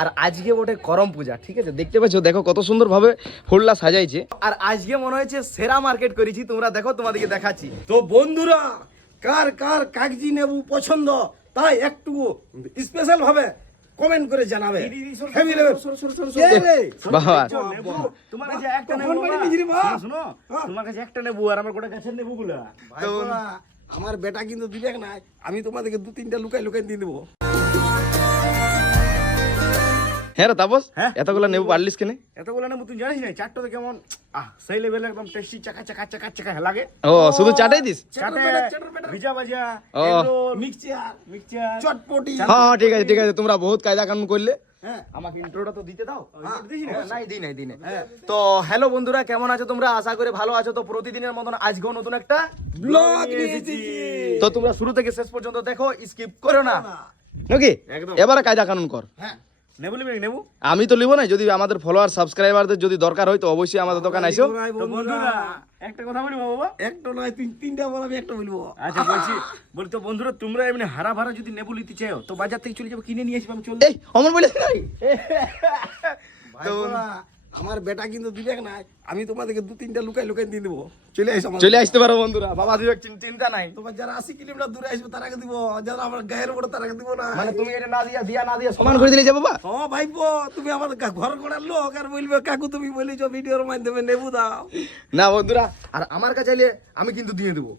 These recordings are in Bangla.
আর আজকে ওঠে করম পূজা ঠিক আছে? দেখতে পাচ্ছ দেখো কত সুন্দর ভাবে ফুলটা সাজাইছে। আর আজকে মনে হয়েছে সেরা মার্কেট করেছি তোমরা দেখো তোমাদেরকে দেখাচ্ছি। তো বন্ধুরা কার কার কাগজি নেবু পছন্দ তাই একটু স্পেশাল ভাবে কমেন্ট করে জানাবে। হেভি লেভেল বাবা। তোমার কাছে একটা নেব? শোনো, তোমার কাছে নেব আর আমার গোটা গাছের বেটা কিন্তু দিবে নাই আমি তোমাদেরকে দু তিনটা লুকাই লুকাই দিয়ে দেবো। হ্যাঁ রে তাপস হ্যাঁ? এতগুলো নেব পারলিস কেনে? এতগুলো নেব তুই জানিস না চারটা তো কেমন আহ সেই লেভেলে একদম টেস্টি চাকা চাকা চাকা চাকা লাগে। ও শুধু চাটাই দিস? চাটে। ভিজা ভাজা মিক্সচার মিক্সচার। চটপটি। হ্যাঁ হ্যাঁ ঠিক আছে ঠিক আছে তোমরা বহুত কায়দা কানুন করলে। হ্যাঁ। আমাকে ইন্ট্রোটা তো দিতে দাও। হ্যাঁ, হ্যাঁ, নাই দিই নাই দিই তো হ্যালো বন্ধুরা কেমন আছো তোমরা? আশা করে ভালো আছো। তো প্রতিদিনের মতন আজকেও নতুন একটা ব্লগ তো তোমরা শুরু থেকে শেষ পর্যন্ত দেখো স্কিপ করো না। নাকি? এবারে কায়দা কানুন কর। হ্যাঁ। নেবু নিবি নেবু? আমি তো লিবো না যদি আমাদের ফলোয়ার সাবস্ক্রাইবারদের যদি দরকার হয় তো অবশ্যই আমাদের দোকান আইসো। বন্ধুরা একটা কথা বলি বাবা একটা নয় তিন তিনটা বলাবি একটা বলব আচ্ছা বলছি বলি তো বন্ধুরা তোমরা এমনি হারা ভাড়া যদি নেবু নিতে চাও তো বাজার থেকে চলে যাব কিনে নিয়ে আসব আমি চলে এই অমন বলে নাই। আমার বেটা কিন্তু দিবে নাই আমি তোমাদেরকে দু তিনটা লুকাই লুকাই দিয়ে দেবো। চলে আসো চলে আসতে পারো বন্ধুরা বাবা দিবে চিন্তা নাই। তোমার যারা আশি কিলোমিটার দূরে আসবে তারাকে দিব যারা আমার গায়ের উপরে তারাকে দিব না। মানে তুমি এটা না দিয়া দিয়া না দিয়া সমান করে দিলে যাব বাবা? ও ভাইপো তুমি আমার ঘর করার লোক আর বলবে কাকু তুমি বলেছ ভিডিওর মাধ্যমে নেবু দাও। না বন্ধুরা আর আমার কাছে এলে আমি কিন্তু দিয়ে দেবো।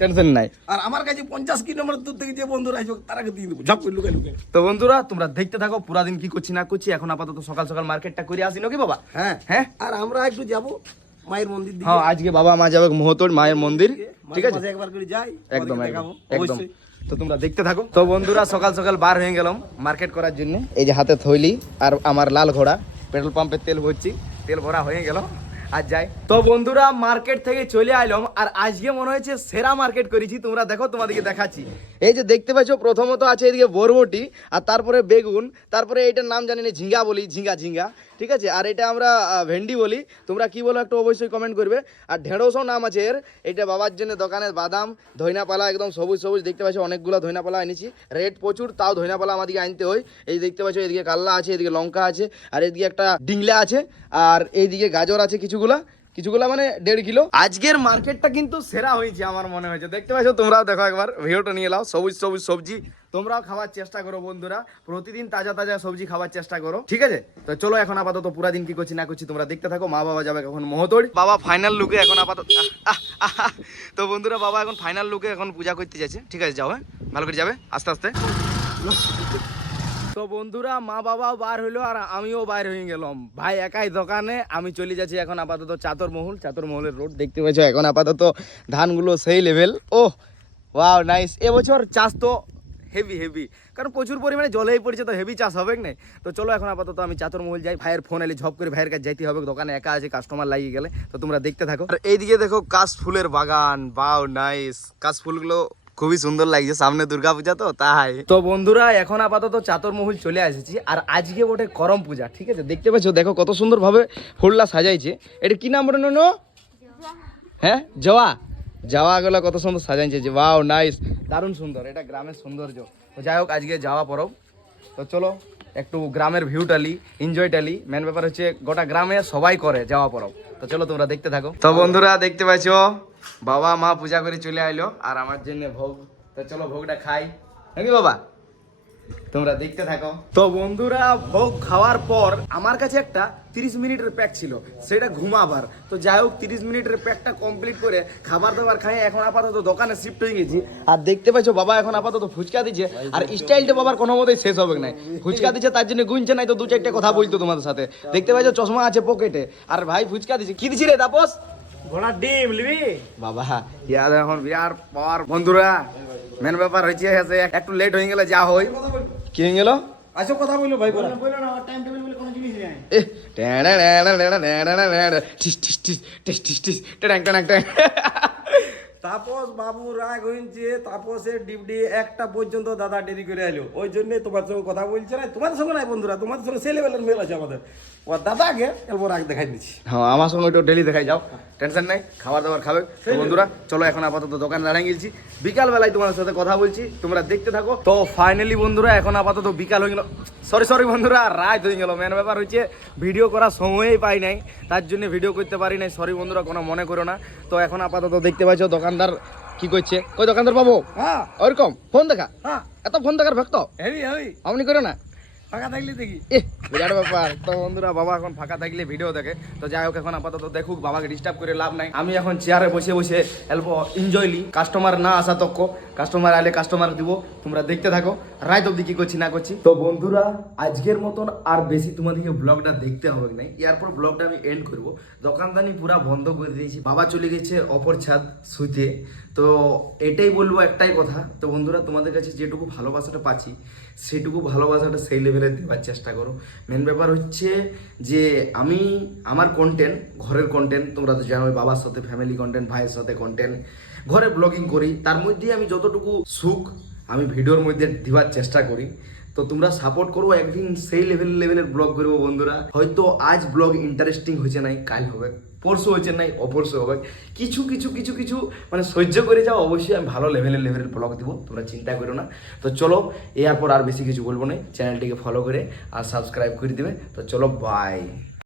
টেনশন নাই। আর আমার কাছে পঞ্চাশ কিলোমিটার দূর থেকে যে বন্ধুরা আসবে তারাকে দিয়ে দেবো। ঝাপ করে লুকাই লুকাই তো বন্ধুরা তোমরা দেখতে থাকো পুরা দিন কি করছি না করছি এখন আপাতত সকাল সকাল মার্কেটটা করে আসি নাকি বাবা? হ্যাঁ। হ্যাঁ? আর আমরা একটু যাব মায়ের মন্দির দিকে। হ্যাঁ আজকে বাবা মা যাবে মহতোর মায়ের মন্দির ঠিক আছে? একবার করে যাই একদম একদম তো তোমরা দেখতে থাকো। তো বন্ধুরা সকাল সকাল বার হয়ে গেলাম মার্কেট করার জন্য। এই যে হাতে থইলি আর আমার লাল ঘোড়া পেট্রোল পাম্পে তেল ভরছি তেল ভরা হয়ে গেল। আর যাই। তো বন্ধুরা মার্কেট থেকে চলে আইলাম আর আজকে মনে হয়েছে সেরা মার্কেট করেছি। তোমরা দেখো, তোমাদেরকে দেখাচ্ছি। এই যে দেখতে পাচ্ছ, প্রথমত আছে এদিকে বরবটি আর তারপরে বেগুন, তারপরে এটার নাম জানি না, ঝিঙ্গা বলি, ঝিঙ্গা ঝিঙ্গা। ঠিক আছে? আর এটা আমরা ভেন্ডি বলি। তোমরা কি বলো একটু অবশ্যই কমেন্ট করবে। আর ঢেঁড়সও নাম আছে এর। এটা বাবার জন্য দোকানের বাদাম, ধইনাপালা একদম সবুজ সবুজ। দেখতে পাচ্ছ অনেকগুলো ধইনাপালা এনেছি। রেড প্রচুর, তাও ধইনাপালা আমাদেরকে আনতে হয়। এই দেখতে পাচ্ছ, এদিকে কাল্লা আছে, এদিকে লঙ্কা আছে, আর এদিকে একটা ডিংলা আছে। আর এইদিকে গাজর আছে কিছুগুলা। কিছুগুলা মানে দেড় কিলো। আজকের মার্কেটটা কিন্তু সেরা হয়েছে আমার মনে হয়েছে। দেখতে পাচ্ছ তোমরাও দেখো একবার ভিডিওটা নিয়ে নাও সবুজ সবুজ সবজি। তোমরাও খাওয়ার চেষ্টা করো বন্ধুরা প্রতিদিন তাজা তাজা সবজি খাওয়ার চেষ্টা করো ঠিক আছে? তো চলো এখন আপাতত পুরা দিন কি করছি না করছি তোমরা দেখতে থাকো মা বাবা যাবে এখন মহতোড়। বাবা ফাইনাল লুকে এখন আপাতত। তো বন্ধুরা বাবা এখন ফাইনাল লুকে এখন পূজা করতে যাচ্ছে ঠিক আছে? যাও হ্যাঁ? ভালো করে যাবে আস্তে আস্তে। তো বন্ধুরা, মা বাবাও বার হইল আর আমিও বাইর হয়ে গেলাম। ভাই একাই দোকানে, আমি চলে যাচ্ছি এখন আপাতত চাতর মহল। চাতর মহলের রোড দেখতে পাচ্ছ এখন আপাতত ধানগুলো সেই লেভেল ও ওয়াও নাইস এবছর চাষ তো হেভি হেভি কারণ প্রচুর পরিমাণে জলেই পড়েছে, তো হেভি চাষ হবে না তো চলো এখন আপাতত আমি চাতর মহল যাই, ভাইয়ের ফোন এলে ঝপ করে ভাইয়ের কাছে যাইতে হবে, দোকানে একা আছে কাস্টমার লাগিয়ে গেলে। তো তোমরা দেখতে থাকো। আর এইদিকে দেখো কাশ ফুলের বাগান বাও নাইস কাশ ফুলগুলো খুবই সুন্দর লাগছে সামনে দুর্গাপূজা তো তাই। তো বন্ধুরা এখন আপাতত চাতর মহল চলে এসেছি আর আজকে ওঠে করম পূজা ঠিক আছে? দেখতে পাচ্ছ দেখো কত সুন্দর ভাবে ফুলটা সাজাইছে। এটা কি নাম নো হ্যাঁ জওয়া যাওয়া গুলো কত সুন্দর সাজাইছে যে ওয়াও নাইস দারুণ সুন্দর এটা গ্রামের সৌন্দর্য। তো যাই হোক আজকে যাওয়া পরব। তো চলো একটু গ্রামের ভিউ টালি এনজয় টালি মেন ব্যাপার হচ্ছে গোটা গ্রামে সবাই করে যাওয়া পরব। তো চলো তোমরা দেখতে থাকো। তো বন্ধুরা দেখতে পাচ্ছ বাবা, মা পূজা করে চলে আইলো আর আমার জন্য ভোগ। তো চলো ভোগটা খাই। নাকি বাবা? তোমরা দেখতে থাকো। তো বন্ধুরা, ভোগ খাওয়ার পর আমার কাছে একটা তিরিশ মিনিটের প্যাক ছিল, সেটা ঘুমাবার। তো যাই হোক, তিরিশ মিনিটের প্যাকটা কমপ্লিট করে খাবার দাবার খাই এখন আপাতত দোকানে শিফট হয়ে গেছি। আর দেখতে পাচ্ছ বাবা এখন আপাতত ফুচকা দিচ্ছে। আর স্টাইলটা বাবার কোনো মতেই শেষ হবে না ফুচকা দিচ্ছে, তার জন্য গুনছে নাই, তো দু চারটে কথা বলতো তোমাদের সাথে। দেখতে পাচ্ছ চশমা আছে পকেটে আর ভাই ফুচকা দিচ্ছে। কি দিছি রে, তাপস? ঘোড়ার ডিম লিবি বাবা ইয়াদ এখন বিয়ার পর বন্ধুরা মেন ব্যাপার হয়েছে আছে একটু লেট হয়ে গেলে যা হয় কি হয়ে গেল আচ্ছা কথা বলল ভাই বলা না টাইম টেবিল বলে কোনো জিনিস নেই এ, ট্যাড়া ট্যাড়া ট্যাড়া ট্যাড়া ট্যাড়া, ঠিস ঠিস ঠিস, তাপস বাবু রাগ হয়েছে তাপসের ডিউটি একটা পর্যন্ত দাদা দেরি করে এলো ওই জন্যই তোমার সঙ্গে কথা বলছে না তোমাদের সঙ্গে নাই বন্ধুরা তোমাদের সঙ্গে সেই লেভেলের মেল আছে আমাদের। ও দাদাকে এরপর রাগ দেখাই দিচ্ছি। হ্যাঁ আমার সঙ্গে একটু ডেলি দেখাই যাও। টেনশন নাই খাবার দাবার খাবে। বন্ধুরা চলো এখন আপাতত দোকান দাঁড়িয়ে গেছি বিকাল বেলায় তোমাদের সাথে কথা বলছি তোমরা দেখতে থাকো। তো ফাইনালি বন্ধুরা এখন আপাতত বিকাল হয়ে গেল। সরি সরি বন্ধুরা রাত হয়ে গেল। মেন ব্যাপার হচ্ছে ভিডিও করার সময়ই পাই নাই। তার জন্য ভিডিও করতে পারি নাই। সরি বন্ধুরা কোনো মনে করো না। তো এখন আপাতত দেখতে পাচ্ছ দোকানদার কি করছে কই দোকানদার বাবু? হ্যাঁ। ওরকম ফোন দেখা? হ্যাঁ। এত ফোন দেখার ভক্ত? আপনি করে না? ফাঁকা থাকলে দেখি। এ বিরাট ব্যাপার। তো বন্ধুরা বাবা এখন ফাঁকা থাকলে ভিডিও দেখে। তো যাই হোক এখন আপাতত দেখুক বাবাকে ডিস্টার্ব করে লাভ নাই। আমি এখন চেয়ারে বসে বসে অল্প এনজয় লি। কাস্টমার না আসা তক্ক। কাস্টমার আলে কাস্টমার দিব। তোমরা দেখতে থাকো। রাত অব্দি কি করছি না করছি। তো বন্ধুরা আজকের মতন আর বেশি তোমাদেরকে ব্লগটা দেখতে হবে নাই। এরপর ব্লগটা আমি এন্ড করব। দোকানদানি পুরা বন্ধ করে দিয়েছি। বাবা চলে গেছে অপর ছাদ শুইতে। তো এটাই বলব একটাই কথা। তো বন্ধুরা তোমাদের কাছে যেটুকু ভালোবাসাটা পাচ্ছি সেটুকু ভালোবাসাটা সেই লেভেলে দেওয়ার চেষ্টা করো। মেন ব্যাপার হচ্ছে যে আমি, আমার কন্টেন্ট ঘরের কন্টেন্ট তোমরা তো জানো বাবার সাথে ফ্যামিলি কন্টেন্ট ভাইয়ের সাথে কন্টেন্ট ঘরে ব্লগিং করি, তার মধ্যে আমি যতটুকু সুখ আমি ভিডিওর মধ্যে দেওয়ার চেষ্টা করি। তো তোমরা সাপোর্ট করো, একদিন সেই লেভেল লেভেলের ব্লগ করব বন্ধুরা। হয়তো আজ ব্লগ ইন্টারেস্টিং হয়েছে নাই, কাল হবে। পরশু হয়েছে নাই, অপরশু হবে। কিছু কিছু কিছু কিছু মানে সহ্য করে যাও, অবশ্যই আমি ভালো লেভেলের লেভেলের ব্লগ দিব, তোমরা চিন্তা করো না। তো চলো এরপর আর বেশি কিছু বলব না চ্যানেলটিকে ফলো করে আর সাবস্ক্রাইব করে দেবে। তো চলো বাই